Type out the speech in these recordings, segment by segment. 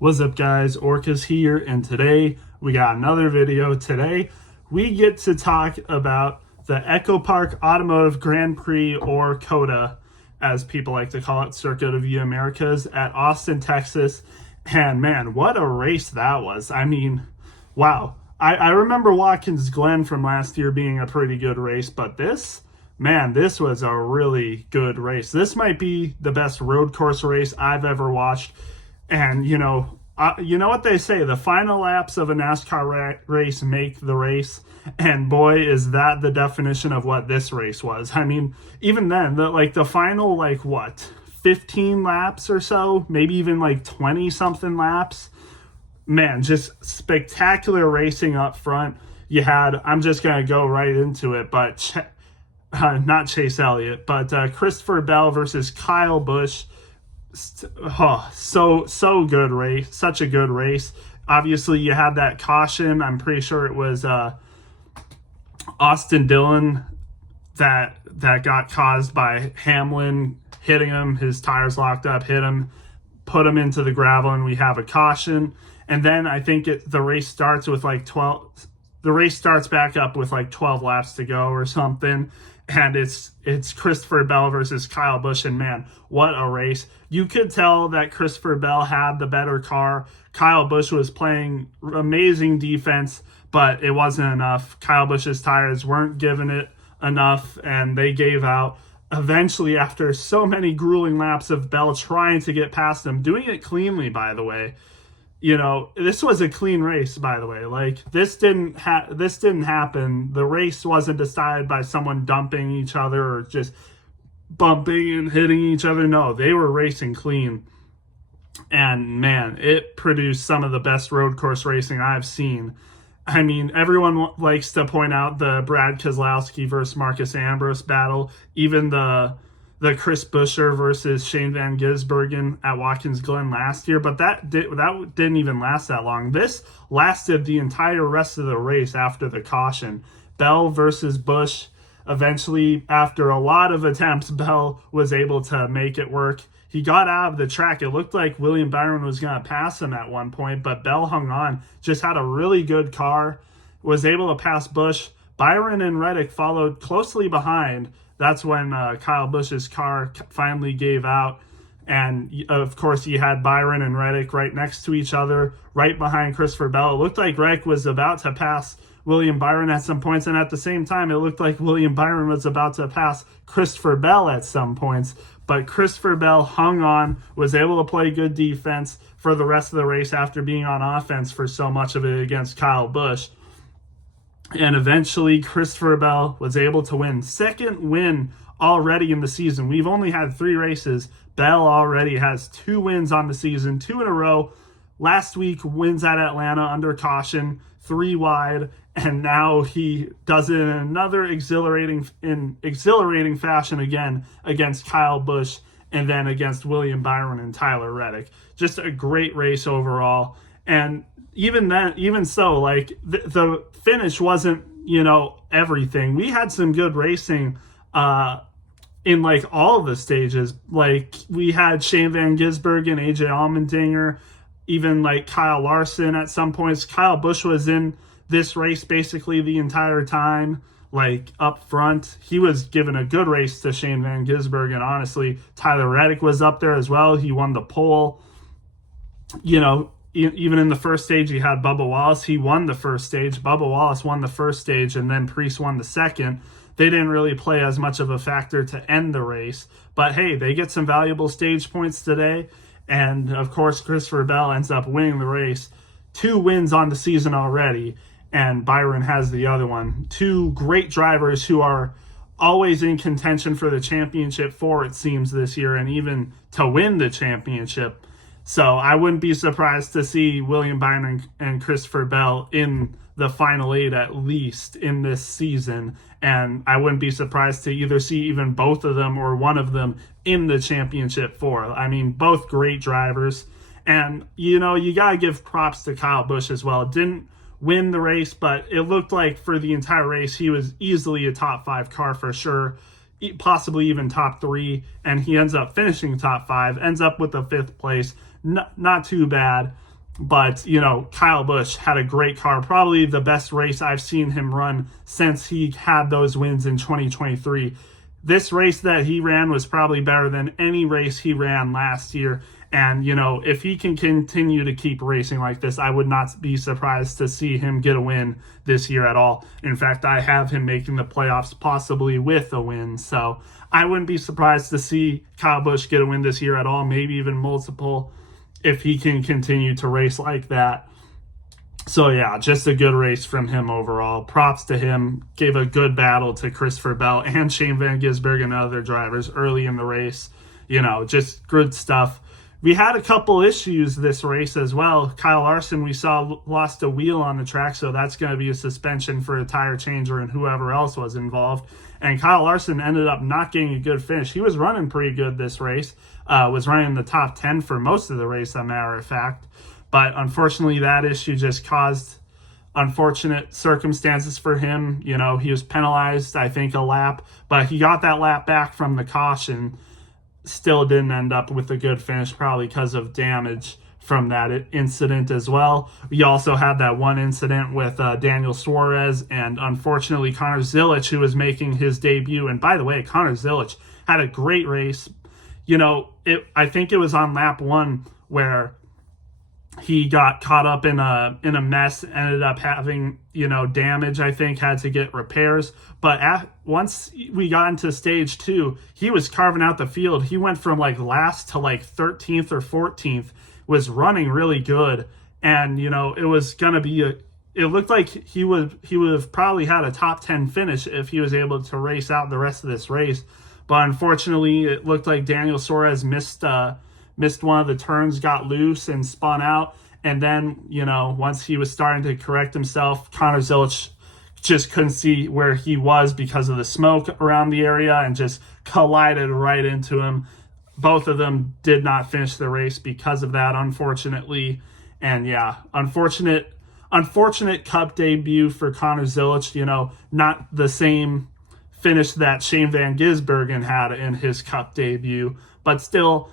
What's up, guys? Orca's here, and today we got another video. Today we get to talk about the Echo Park Automotive Grand Prix, or COTA, as people like to call it, Circuit of the Americas at Austin, Texas. And man, what a race that was. I mean, wow. I remember Watkins Glen from last year being a pretty good race, but this was a really good race. This might be the best road course race I've ever watched. And you know what they say: the final laps of a NASCAR race make the race. And boy, is that the definition of what this race was. I mean, even then, the final 15 laps or so, maybe even 20 something laps. Man, just spectacular racing up front. You had, I'm just gonna go right into it, but not Chase Elliott, but Christopher Bell versus Kyle Busch. Oh, so good race. Such a good race. Obviously, you had that caution. I'm pretty sure it was Austin Dillon that got caused by Hamlin hitting him. His tires locked up, hit him, put him into the gravel, and we have a caution. And then I think the race starts with 12. The race starts back up with 12 laps to go or something. And it's Christopher Bell versus Kyle Busch, and man, what a race. You could tell that Christopher Bell had the better car. Kyle Busch was playing amazing defense, but it wasn't enough. Kyle Busch's tires weren't giving it enough, and they gave out. Eventually, after so many grueling laps of Bell trying to get past him, doing it cleanly, by the way. This was a clean race, by the way. This didn't happen. The race wasn't decided by someone dumping each other or just bumping and hitting each other. No, they were racing clean. And man, it produced some of the best road course racing I've seen. I mean, everyone likes to point out the Brad Keselowski versus Marcus Ambrose battle, even the Chris Buescher versus Shane Van Gisbergen at Watkins Glen last year, but that didn't even last that long. This lasted the entire rest of the race after the caution. Bell versus Busch. Eventually, after a lot of attempts, Bell was able to make it work. He got out of the track. It looked like William Byron was going to pass him at one point, but Bell hung on, just had a really good car, was able to pass Busch. Byron and Reddick followed closely behind. That's when Kyle Busch's car finally gave out. And, of course, you had Byron and Reddick right next to each other, right behind Christopher Bell. It looked like Reddick was about to pass William Byron at some points, and at the same time, it looked like William Byron was about to pass Christopher Bell at some points. But Christopher Bell hung on, was able to play good defense for the rest of the race after being on offense for so much of it against Kyle Busch. And eventually, Christopher Bell was able to win. Second win already in the season. We've only had 3 races. Bell already has 2 wins on the season, 2 in a row. Last week, wins at Atlanta under caution, 3 wide. And now he does it in another exhilarating fashion again against Kyle Busch and then against William Byron and Tyler Reddick. Just a great race overall. And even so, the finish wasn't, everything. We had some good racing in all of the stages. We had Shane Van Gisbergen, AJ Allmendinger, even Kyle Larson at some points. Kyle Busch was in this race basically the entire time, up front. He was given a good race to Shane Van Gisbergen, honestly. Tyler Reddick was up there as well. He won the pole. Even in the first stage, you had Bubba Wallace. He won the first stage. Bubba Wallace won the first stage, and then Preece won the second. They didn't really play as much of a factor to end the race. But hey, they get some valuable stage points today. And of course, Christopher Bell ends up winning the race. 2 wins on the season already, and Byron has the other one. 2 great drivers who are always in contention for the championship it seems, this year, and even to win the championship. So I wouldn't be surprised to see William Byron and Christopher Bell in the final 8 at least in this season. And I wouldn't be surprised to either see even both of them or one of them in the championship 4. I mean, both great drivers. And, you got to give props to Kyle Busch as well. Didn't win the race, but it looked like for the entire race, he was easily a top 5 car for sure. Possibly even top 3. And he ends up finishing top 5, ends up with the 5th place. Not too bad. But, Kyle Busch had a great car, probably the best race I've seen him run since he had those wins in 2023. This race that he ran was probably better than any race he ran last year. And, if he can continue to keep racing like this, I would not be surprised to see him get a win this year at all. In fact, I have him making the playoffs possibly with a win. So I wouldn't be surprised to see Kyle Busch get a win this year at all, maybe even multiple, if he can continue to race like that. So yeah, just a good race from him overall. Props to him. Gave a good battle to Christopher Bell and Shane Van Gisbergen and other drivers early in the race. Just good stuff. We had a couple issues this race as well. Kyle Larson, we saw, lost a wheel on the track, so that's going to be a suspension for a tire changer and whoever else was involved. And Kyle Larson ended up not getting a good finish. He was running pretty good this race, was running in the top 10 for most of the race, as a matter of fact. But unfortunately, that issue just caused unfortunate circumstances for him. He was penalized, I think, a lap, but he got that lap back from the caution. Still didn't end up with a good finish, probably because of damage from that incident as well. We also had that one incident with Daniel Suarez and unfortunately Connor Zilic, who was making his debut. And by the way, Connor Zilic had a great race. I think it was on lap 1 where he got caught up in a mess, ended up having, damage, I think, had to get repairs. But once we got into stage 2, he was carving out the field. He went from last to 13th or 14th, was running really good. And, it was going to be it looked like he would have probably had a top 10 finish if he was able to race out the rest of this race. But unfortunately, it looked like Daniel Suarez missed one of the turns, got loose and spun out. And then, once he was starting to correct himself, Connor Zilic just couldn't see where he was because of the smoke around the area and just collided right into him. Both of them did not finish the race because of that, unfortunately. And yeah, unfortunate Cup debut for Connor Zilic. Not the same finish that Shane Van Gisbergen had in his Cup debut, but still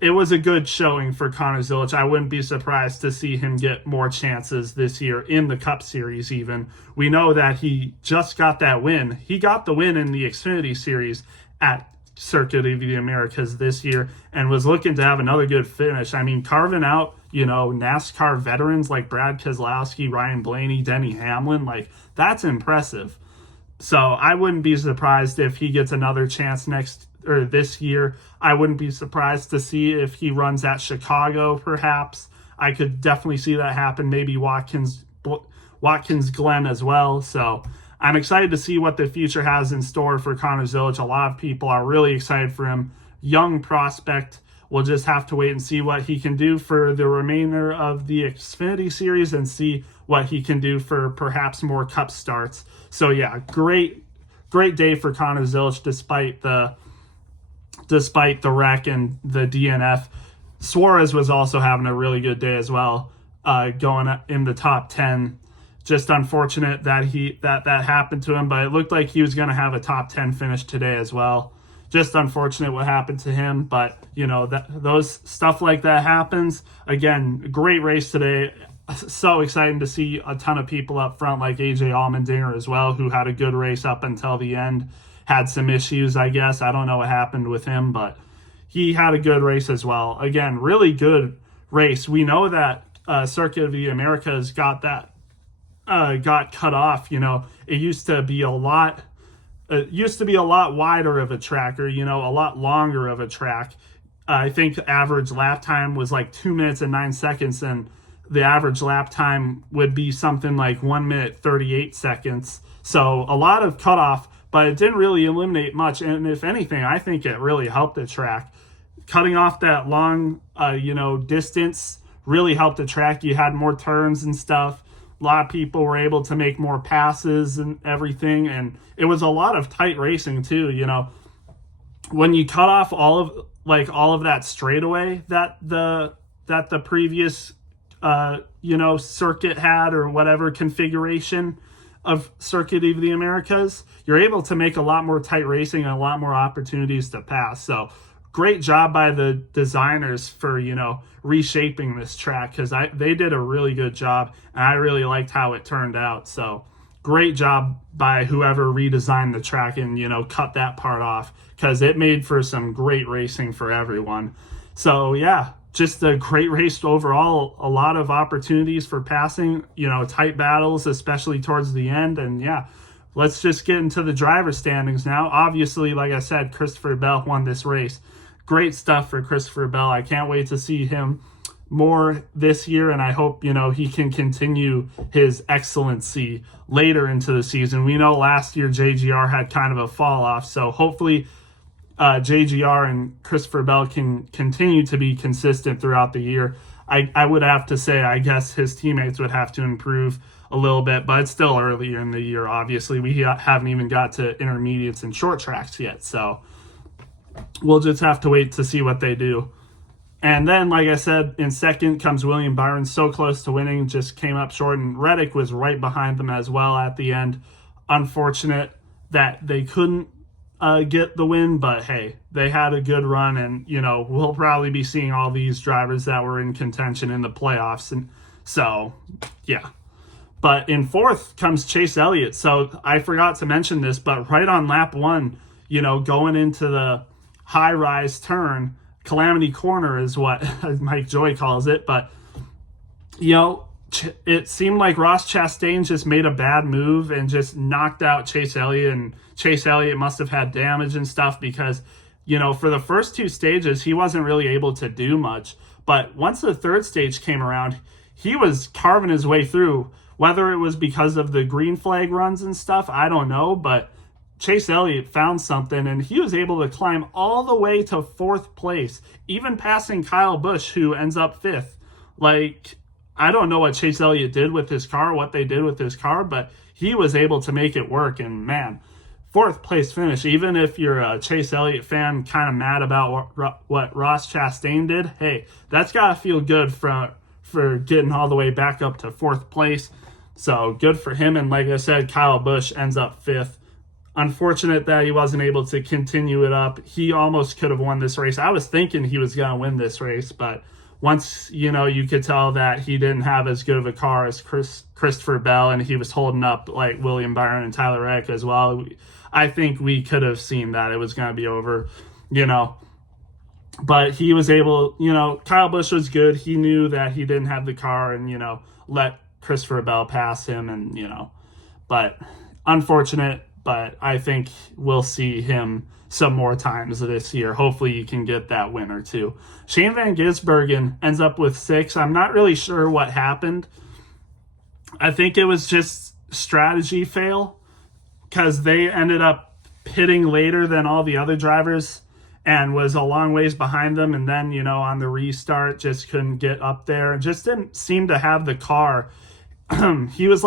it was a good showing for Connor Zilic. I wouldn't be surprised to see him get more chances this year in the Cup Series even. We know that he just got that win. He got the win in the Xfinity Series at Circuit of the Americas this year and was looking to have another good finish. I mean, carving out, NASCAR veterans like Brad Keselowski, Ryan Blaney, Denny Hamlin, that's impressive. So I wouldn't be surprised if he gets another chance this year. I wouldn't be surprised to see if he runs at Chicago, perhaps. I could definitely see that happen. Maybe Watkins Glen as well. So I'm excited to see what the future has in store for Connor Zilic. A lot of people are really excited for him. Young prospect. We'll just have to wait and see what he can do for the remainder of the Xfinity Series and see what he can do for perhaps more Cup starts. So yeah, great day for Connor Zilic despite the wreck and the DNF. Suarez was also having a really good day as well, going in the top 10. Just unfortunate that that happened to him, but it looked like he was going to have a top 10 finish today as well. Just unfortunate what happened to him, but those stuff like that happens. Again, great race today. So exciting to see a ton of people up front like AJ Allmendinger as well, who had a good race up until the end. Had some issues, I guess. I don't know what happened with him, but he had a good race as well. Again, really good race. We know that Circuit of the Americas got cut off. It used to be a lot wider of a track, or a lot longer of a track. I think the average lap time was 2 minutes and 9 seconds, and the average lap time would be something like 1 minute 38 seconds. So a lot of cutoff, but it didn't really eliminate much. And if anything, I think it really helped the track. Cutting off that long, distance really helped the track. You had more turns and stuff. A lot of people were able to make more passes and everything. And it was a lot of tight racing too. When you cut off all of that straightaway that the previous, circuit had, or whatever configuration of Circuit of the Americas, you're able to make a lot more tight racing and a lot more opportunities to pass. So great job by the designers for, reshaping this track, because they did a really good job, and I really liked how it turned out. So great job by whoever redesigned the track and, cut that part off, because it made for some great racing for everyone. So yeah, just a great race overall. A lot of opportunities for passing, tight battles, especially towards the end. And yeah, let's just get into the driver standings now. Obviously, like I said, Christopher Bell won this race. Great stuff for Christopher Bell. I can't wait to see him more this year, and I hope, he can continue his excellency later into the season. We know last year JGR had kind of a fall off, so hopefully JGR and Christopher Bell can continue to be consistent throughout the year. I would have to say, I guess his teammates would have to improve a little bit, but it's still earlier in the year. Obviously, we haven't even got to intermediates and short tracks yet, so we'll just have to wait to see what they do. And then, like I said, in second comes William Byron, so close to winning, just came up short, and Reddick was right behind them as well at the end. Unfortunate that they couldn't get the win, but hey, they had a good run, and we'll probably be seeing all these drivers that were in contention in the playoffs, and so yeah. But in fourth comes Chase Elliott. So I forgot to mention this, but right on lap one, going into the high rise turn, Calamity Corner is what Mike Joy calls it, but it seemed like Ross Chastain just made a bad move and just knocked out Chase Elliott, and Chase Elliott must have had damage and stuff because, for the first two stages, he wasn't really able to do much. But once the third stage came around, he was carving his way through. Whether it was because of the green flag runs and stuff, I don't know, but Chase Elliott found something, and he was able to climb all the way to fourth place, even passing Kyle Busch, who ends up fifth. Like, I don't know what Chase Elliott did with his car, what they did with his car, but he was able to make it work. And man, fourth place finish, even if you're a Chase Elliott fan kind of mad about what Ross Chastain did, hey, that's got to feel good for getting all the way back up to fourth place. So good for him. And like I said, Kyle Busch ends up fifth. Unfortunate that he wasn't able to continue it up. He almost could have won this race. I was thinking he was going to win this race, but once, you could tell that he didn't have as good of a car as Christopher Bell, and he was holding up like William Byron and Tyler Reddick as well. I think we could have seen that it was going to be over, But he was able, Kyle Busch was good. He knew that he didn't have the car and, let Christopher Bell pass him, and, but unfortunate. But I think we'll see him some more times this year. Hopefully you can get that win or two. Shane Van Gisbergen ends up with 6. I'm not really sure what happened. I think it was just strategy fail, because they ended up pitting later than all the other drivers and was a long ways behind them. And then, on the restart, just couldn't get up there and just didn't seem to have the car. He was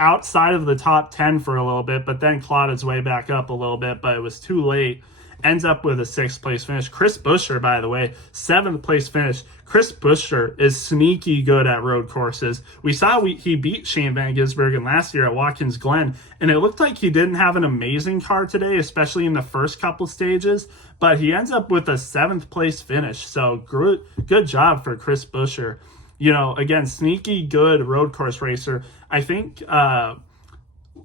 outside of the top 10 for a little bit, but then clawed his way back up a little bit, but it was too late. Ends up with a 6th place finish. Chris Buescher, by the way, 7th place finish. Chris Buescher is sneaky good at road courses. We saw he beat Shane Van Gisbergen last year at Watkins Glen, and it looked like he didn't have an amazing car today, especially in the first couple stages, but he ends up with a 7th place finish. So good job for Chris Buescher. Again, sneaky good road course racer. I think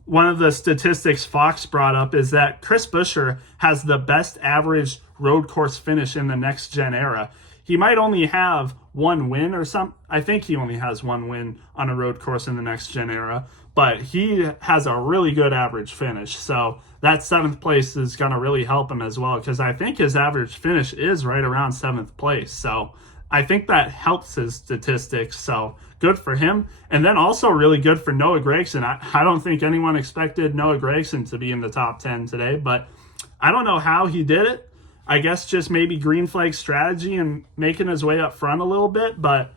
one of the statistics Fox brought up is that Chris Buescher has the best average road course finish in the next gen era. He might only have one win or something. I think he only has one win on a road course in the next gen era, but he has a really good average finish. So that 7th place is going to really help him as well, because I think his average finish is right around 7th place. So I think that helps his statistics, so good for him. And then also really good for Noah Gragson. I don't think anyone expected Noah Gragson to be in the top 10 today, but I don't know how he did it. I guess just maybe green flag strategy and making his way up front a little bit, but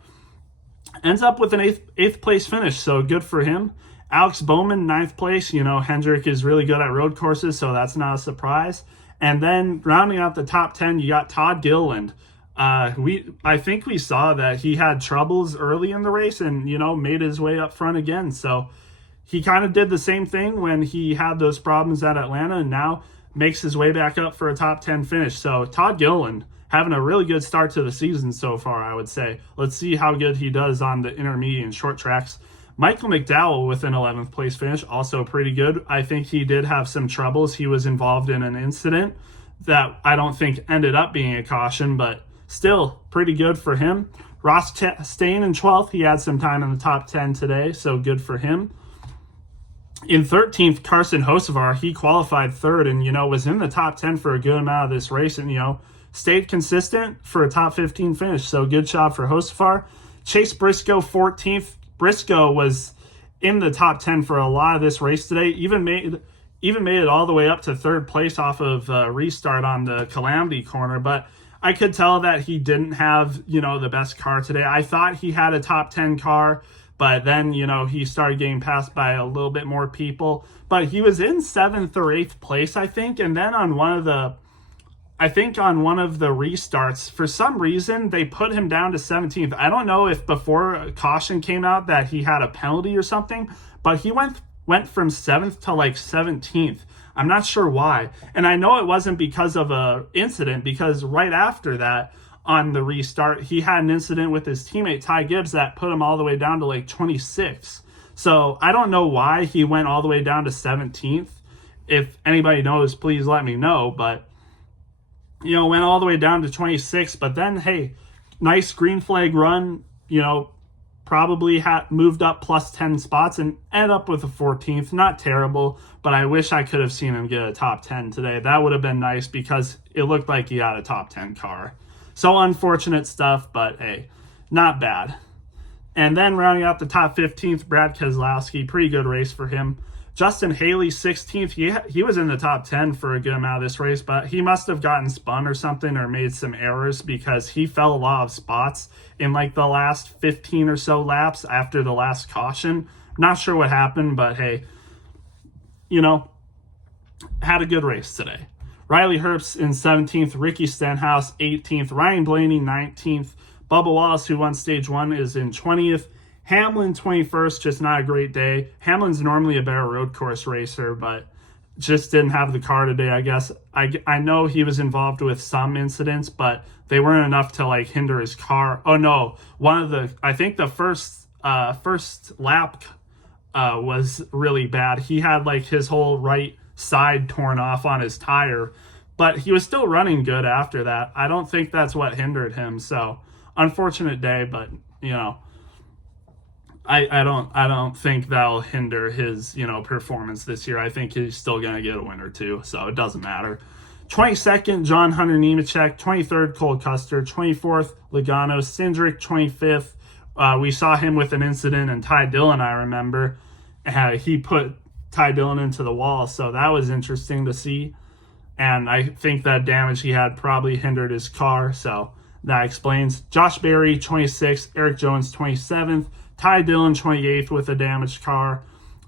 ends up with an eighth place finish, so good for him. Alex Bowman, 9th place. Hendrick is really good at road courses, so that's not a surprise. And then rounding out the top 10, you got Todd Gilliland. I think we saw that he had troubles early in the race and, made his way up front again. So he kind of did the same thing when he had those problems at Atlanta, and now makes his way back up for a top 10 finish. So Todd Gilliland having a really good start to the season so far, I would say. Let's see how good he does on the intermediate and short tracks. Michael McDowell with an 11th place finish, also pretty good. I think he did have some troubles. He was involved in an incident that I don't think ended up being a caution, but still pretty good for him. Ross Chastain in 12th. He had some time in the top 10 today, so good for him. In 13th, Carson Hocevar, he qualified third and, was in the top 10 for a good amount of this race and, stayed consistent for a top 15 finish. So good job for Hocevar. Chase Briscoe, 14th. Briscoe was in the top 10 for a lot of this race today, even made it all the way up to third place off of restart on the Calamity corner, but I could tell that he didn't have, the best car today. I thought he had a top 10 car, but then, he started getting passed by a little bit more people. But he was in 7th or 8th place, I think, and then on one of the restarts, for some reason, they put him down to 17th. I don't know if before a caution came out that he had a penalty or something, but he went from 7th to 17th. I'm not sure why. And I know it wasn't because of a incident, because right after that, on the restart, he had an incident with his teammate Ty Gibbs that put him all the way down to 26. So I don't know why he went all the way down to 17th. If anybody knows, please let me know. But went all the way down to 26, but then, hey, nice green flag run, probably moved up plus 10 spots and ended up with a 14th. Not terrible, but I wish I could have seen him get a top 10 today. That would have been nice because it looked like he had a top 10 car. So unfortunate stuff, but hey, not bad. And then rounding out the top 15th, Brad Keselowski, pretty good race for him. Justin Haley, 16th. He was in the top 10 for a good amount of this race, but he must have gotten spun or something or made some errors because he fell a lot of spots in the last 15 or so laps after the last caution. Not sure what happened, but hey, had a good race today. Riley Herbst in 17th, Ricky Stenhouse 18th, Ryan Blaney 19th, Bubba Wallace, who won stage 1, is in 20th. Hamlin 21st, just not a great day. Hamlin's normally a better road course racer, but just didn't have the car today, I guess. I know he was involved with some incidents, but they weren't enough to hinder his car. Oh no, I think the first lap was really bad. He had his whole right side torn off on his tire, but he was still running good after that. I don't think that's what hindered him. So unfortunate day, but I don't think that'll hinder his, performance this year. I think he's still going to get a win or two, so it doesn't matter. 22nd, John Hunter Nemechek. 23rd, Cole Custer. 24th, Logano Cindric. 25th, we saw him with an incident, and Ty Dillon, I remember. He put Ty Dillon into the wall, so that was interesting to see. And I think that damage he had probably hindered his car, so that explains. Josh Berry, 26th. Eric Jones, 27th. Ty Dillon, 28th with a damaged car.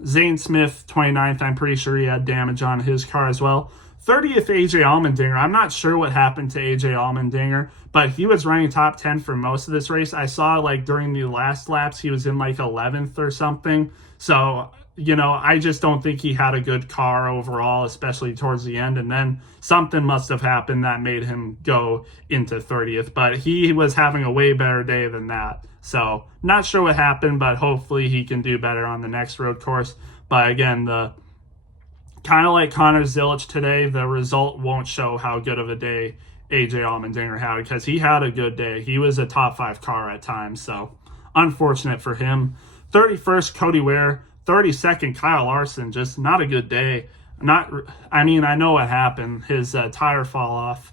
Zane Smith, 29th. I'm pretty sure he had damage on his car as well. 30th, AJ Allmendinger. I'm not sure what happened to AJ Allmendinger, but he was running top 10 for most of this race. I saw during the last laps, he was in 11th or something. So, I just don't think he had a good car overall, especially towards the end. And then something must have happened that made him go into 30th. But he was having a way better day than that. So not sure what happened, but hopefully he can do better on the next road course. But again, kind of like Connor Zilic today, the result won't show how good of a day AJ Allmendinger had because he had a good day. He was a top 5 car at times. So unfortunate for him. 31st, Cody Ware. 32nd, Kyle Larson, just not a good day. I know what happened. His tire fall off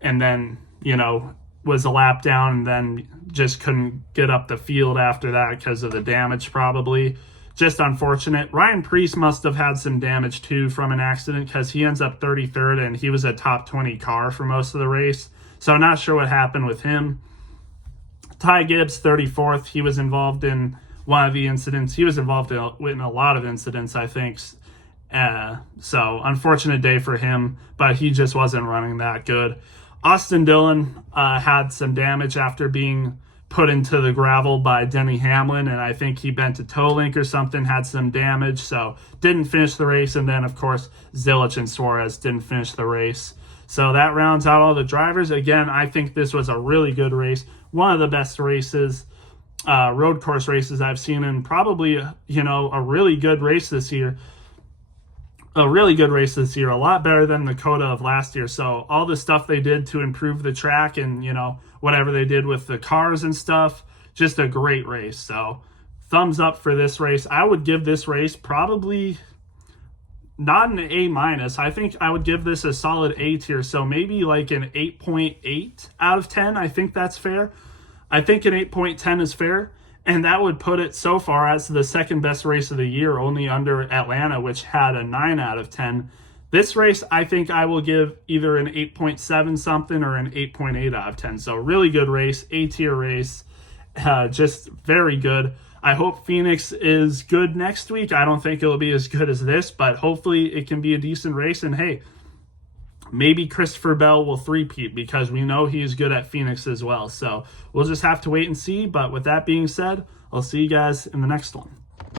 and then, was a lap down and then just couldn't get up the field after that because of the damage probably. Just unfortunate. Ryan Preece must have had some damage too from an accident because he ends up 33rd and he was a top 20 car for most of the race. So not sure what happened with him. Ty Gibbs, 34th. He was involved in one of the incidents. He was involved in a lot of incidents, I think. So unfortunate day for him, but he just wasn't running that good. Austin Dillon had some damage after being put into the gravel by Denny Hamlin, and I think he bent a toe link or something, had some damage, so didn't finish the race. And then, of course, Zilich and Suarez didn't finish the race. So that rounds out all the drivers. Again, I think this was a really good race. One of the best races, road course races I've seen, and probably, a really good race this year. A really good race this year, a lot better than the COTA of last year. So all the stuff they did to improve the track and, whatever they did with the cars and stuff, just a great race. So thumbs up for this race. I would give this race probably not an A-. I think I would give this a solid A tier. So maybe like an 8.8 out of 10. I think that's fair. I think an 8.10 is fair. And that would put it so far as the second best race of the year, only under Atlanta, which had a 9 out of 10. This race, I think I will give either an 8.7 something or an 8.8 out of 10. So really good race, A-tier race, just very good. I hope Phoenix is good next week. I don't think it'll be as good as this, but hopefully it can be a decent race. And hey, maybe Christopher Bell will three-peat because we know he's good at Phoenix as well. So we'll just have to wait and see. But with that being said, I'll see you guys in the next one.